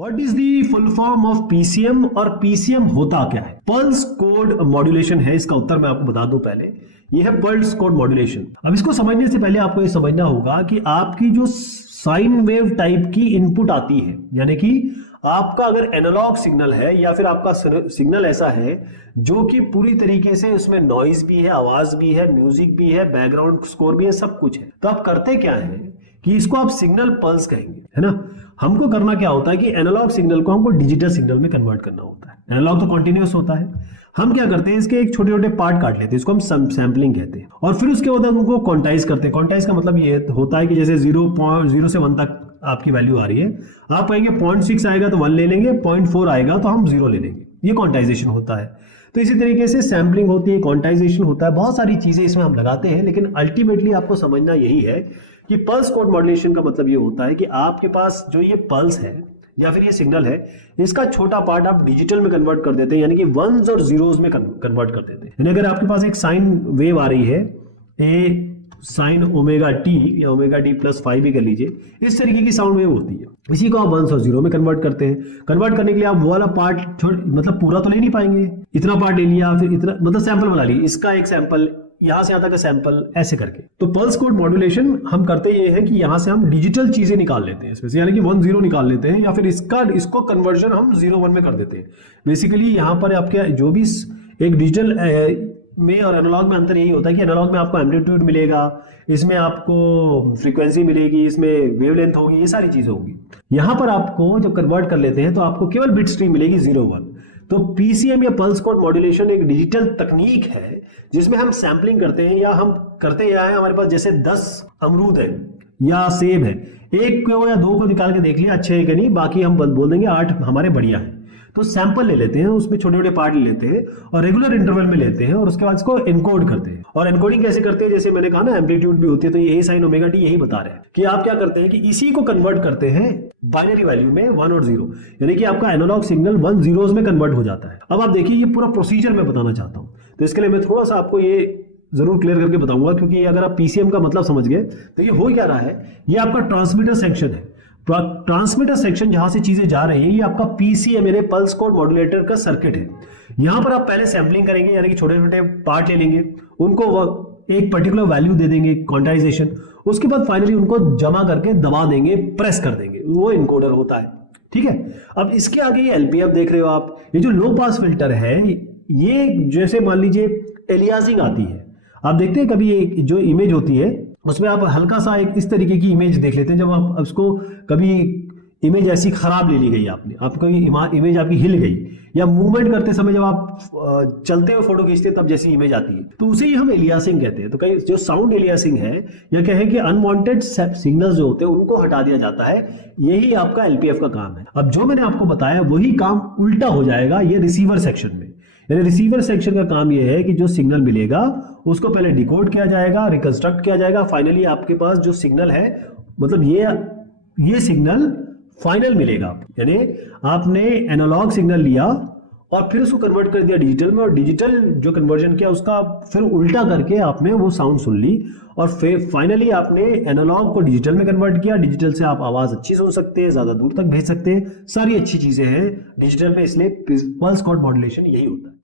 What is the full form of PCM और PCM होता क्या है? पल्स कोड मॉड्यूलेशन है, इसका उत्तर मैं आपको बता दूं पहले। ये है पल्स कोड मॉड्यूलेशन। अब इसको समझने से पहले आपको ये समझना होगा कि आपकी जो साइन वेव टाइप की इनपुट आती है, यानी कि आपका अगर एनालॉग सिग्नल है या फिर आपका सिग्नल ऐसा है जो कि पूरी तरीके से उसमें नॉइज भी है, आवाज भी है, म्यूजिक भी है, बैकग्राउंड स्कोर भी है, सब कुछ है, तो आप करते क्या है कि इसको आप सिग्नल पल्स कहेंगे, है ना। हमको करना क्या होता है कि एनालॉग सिग्नल को हमको डिजिटल सिग्नल में कन्वर्ट करना होता है। एनालॉग तो कॉन्टिन्यूअस होता है, हम क्या करते हैं इसके एक छोटे छोटे पार्ट काट लेते हैं, इसको हम सैंपलिंग कहते हैं, और फिर उसके बाद उनको क्वांटाइज करते हैं। क्वांटाइज का मतलब ये होता है कि जैसे 0 से 1 तक आपकी वैल्यू आ रही है, आप कहेंगे 0.6 आएगा तो 1 ले लेंगे, 0.4 आएगा तो हम 0 ले लेंगे, ये क्वांटाइजेशन होता है। तो इसी तरीके से सैम्पलिंग होती है, क्वांटाइजेशन होता है, बहुत सारी चीजें इसमें हम लगाते हैं, लेकिन अल्टीमेटली आपको समझना यही है कि पल्स कोड मॉड्यूलेशन का मतलब ये होता है कि आपके पास जो ये पल्स है या फिर ये सिग्नल है, इसका छोटा पार्ट आप डिजिटल में कन्वर्ट कर देते हैं, यानी कि वंस और जीरोस में कन्वर्ट कर देते हैं। यानी अगर आपके पास एक साइन वेव आ रही है, ए साइन ओमेगा टी या ओमेगा टी प्लस 5 भी कर लीजिए, इस तरीके की साउंड वेव होती है, इसी को आप वंस और जीरो में कन्वर्ट करते हैं। कन्वर्ट करने के लिए आप वो वाला पार्ट मतलब पूरा तो ले नहीं पाएंगे, इतना पार्ट ले लिया, फिर इतना मतलब सैंपल बना लिया, इसका एक सैंपल, यहां से आता का सैंपल, ऐसे करके। तो पल्स कोड मॉड्यूलेशन हम करते ये है कि यहां से हम डिजिटल चीजें निकाल लेते हैं इसमें से, यानी कि 1 0 निकाल लेते हैं, या फिर इसको कन्वर्जन हम 0 1 में कर देते हैं। बेसिकली यहां पर आपके जो भी एक डिजिटल में और एनालॉग में अंतर यही होता है कि एनालॉग में आपको एम्पलीट्यूड मिलेगा, इसमें आपको फ्रीक्वेंसी मिलेगी, इसमें वेवलेंथ होगी, ये सारी चीजें होगी। यहां पर आपको जब कन्वर्ट कर लेते हैं तो आपको केवल बिट स्ट्रीम मिलेगी 0 1। तो पीसीएम या पल्स कोड मॉड्यूलेशन एक डिजिटल तकनीक है जिसमें हम सैंपलिंग करते हैं, या हम करते हैं हमारे पास जैसे 10 अमरूद है या सेब है, एक को या 2 को निकाल के देख लिया अच्छे है कि नहीं, बाकी हम बोल देंगे 8 हमारे बढ़िया है। तो सैंपल ले लेते हैं, उसमें छोटे छोटे पार्ट ले लेते हैं और रेगुलर इंटरवल में लेते हैं, और उसके बाद इसको एनकोड करते हैं। और एनकोडिंग कैसे करते हैं, जैसे मैंने कहा ना एम्पलीट्यूड भी होती है, तो यही साइन ओमेगा टी यही बता रहे हैं कि आप क्या करते हैं कि इसी को कन्वर्ट करते हैं बाइनरी वैल्यू में 1 और 0, यानी कि आपका एनालॉग सिग्नल 1 0s में कन्वर्ट हो जाता है। अब आप देखिए ये पूरा प्रोसीजर मैं बताना चाहता हूं, तो इसके लिए मैं थोड़ा सा आपको ये जरूर क्लियर करके बताऊंगा, क्योंकि अगर आप पीसीएम का मतलब समझ गए तो ये हो क्या रहा है, ये आपका ट्रांसमीटर सेक्शन है। ट्रांसमीटर सेक्शन जहां से चीजें जा रही है, ये आपका पीसीएम यानी पल्स कोड मॉड्यूलेटर का सर्किट है। यहां पर आप पहले सैंपलिंग करेंगे, यानी कि छोटे छोटे पार्ट ले लेंगे, उनको एक पर्टिकुलर वैल्यू दे देंगे क्वांटाइजेशन, उसके बाद फाइनली उनको जमा करके दबा देंगे, प्रेस कर देंगे, वो इनकोडर होता है। ठीक है, अब इसके आगे ये एलपीएफ देख रहे हो आप, ये जो लो पास फिल्टर है, ये जैसे मान लीजिए एलियासिंग आती है, आप देखते हैं कभी जो इमेज होती है उसमें आप हल्का सा एक इस तरीके की इमेज देख लेते हैं, जब आप उसको कभी इमेज ऐसी खराब ले ली गई, आपको इमेज आपकी हिल गई, या मूवमेंट करते समय जब आप चलते हुए फोटो खींचते हैं तब जैसी इमेज आती है, तो उसे ही हम एलियासिंग कहते हैं। तो कहीं जो साउंड एलियासिंग है, या कहें कि अनवांटेड सिग्नल्स जो होते हैं उनको हटा दिया जाता है, यही आपका एलपीएफ का काम है। अब जो मैंने आपको बताया वही काम उल्टा हो जाएगा ये रिसीवर सेक्शन में। यानी रिसीवर सेक्शन का काम यह है कि जो सिग्नल मिलेगा उसको पहले डिकोड किया जाएगा, रिकंस्ट्रक्ट किया जाएगा, फाइनली आपके पास जो सिग्नल है, मतलब ये सिग्नल फाइनल मिलेगा। यानी आपने एनालॉग सिग्नल लिया और फिर उसको कन्वर्ट कर दिया डिजिटल में, और डिजिटल जो कन्वर्जन किया उसका फिर उल्टा करके आपने वो साउंड सुन ली, और फिर फाइनली आपने एनालॉग को डिजिटल में कन्वर्ट किया। डिजिटल से आप आवाज अच्छी सुन सकते हैं, ज्यादा दूर तक भेज सकते हैं, सारी अच्छी चीजें हैं डिजिटल में, इसलिए पल्स कोड मॉड्यूलेशन यही होता है।